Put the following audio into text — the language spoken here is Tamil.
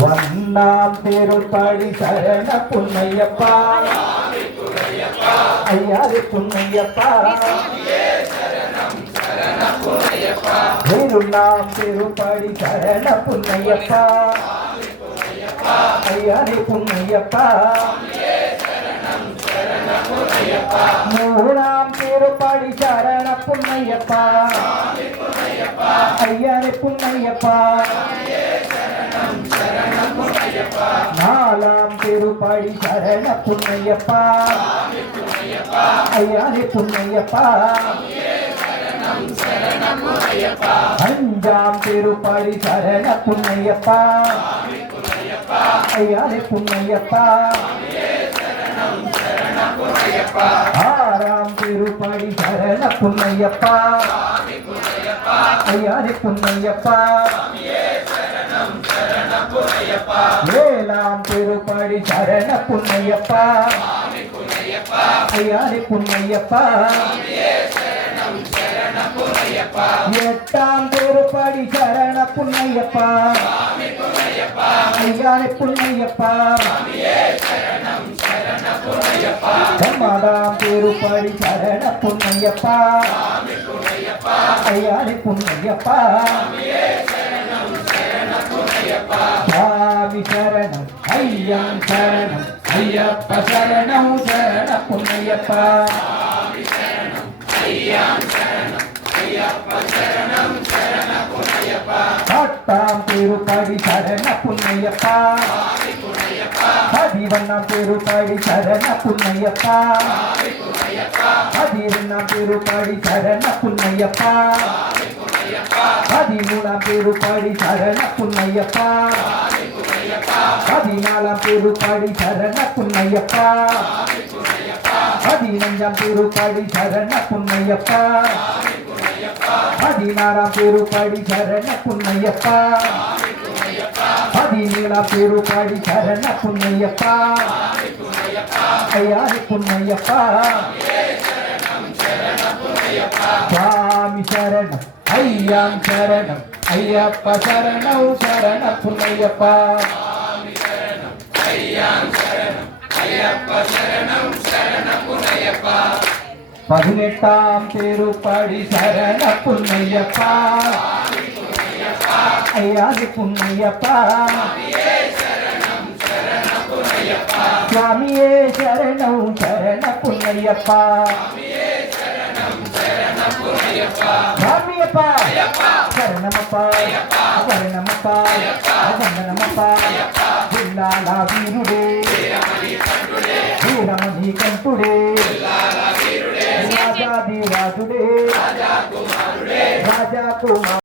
வண்ணாம் திருப்படி சரண புன்னையப்பா ஐயாறு புன்னையப்பா வேறுண்ணாம் திருப்படி சரண புன்னையப்பா ஐயாறு புன்னையப்பா மூணாம் திருப்படி சரண புன்னையப்பா ஐயாறு புன்னையப்பா நாலாம் திருப்படி சரண புன்னையப்பா ஐயாறு புன்னையப்பா அஞ்சாம் திருப்படி சரண புன்னையப்பா ஐயாறு புன்னையப்பா ஆறாம் திருப்படி சரண புன்னையப்பா ஐயாறு புன்னையப்பா ஏழாம் திருப்படி சரண புன்னையப்பா ஐயாறு புன்னையப்பா எட்டாம் திருப்படி சரண புன்னையப்பா ஐயாறு புன்னையப்பா ஒன்பதாம் திருப்படி சரண புன்னையப்பா ஐயாறு புன்னையப்பா சுவாமி சரணம் ஐயம் சரணம் ஐயப்ப சரணம் சரண புன்னையப்பா பத்தாம் திருப்படி சரண புன்னையப்பா பதிவண்ணாம் திருப்படி சரண புன்னையப்பா பதினொன்னாம் திருப்படி சரண புன்னையப்பா பதிமூணாம் திருப்படி சரண புன்னையப்பா பதினாலாம் திருப்படி சரண புன்னையப்பா பதினஞ்சாம் திருப்படி சரண புன்னையப்பா பதினாறாம் திருப்படி சரண புன்னையப்பா பதினேழாம் திருப்படி சரண புன்னையப்பா ஐயாறு புன்னையப்பா சுவாமி சரணம் ஐயாம் சரணம் ஐயப்ப சரணம் சரண புன்னையப்பா பதினெட்டாம் திருப்படி சரண புன்னையப்பா ஐயாறு புன்னையப்பா சுவாமியே சரணம் சரண புன்னையப்பா சுவாமியப்பா சரணமப்பா சரணமப்பா வந்தனமப்பா జిల్లాల వీరుడే వీరమణి కంఠుడే రాజాది రాజుడే రాజా కుమార్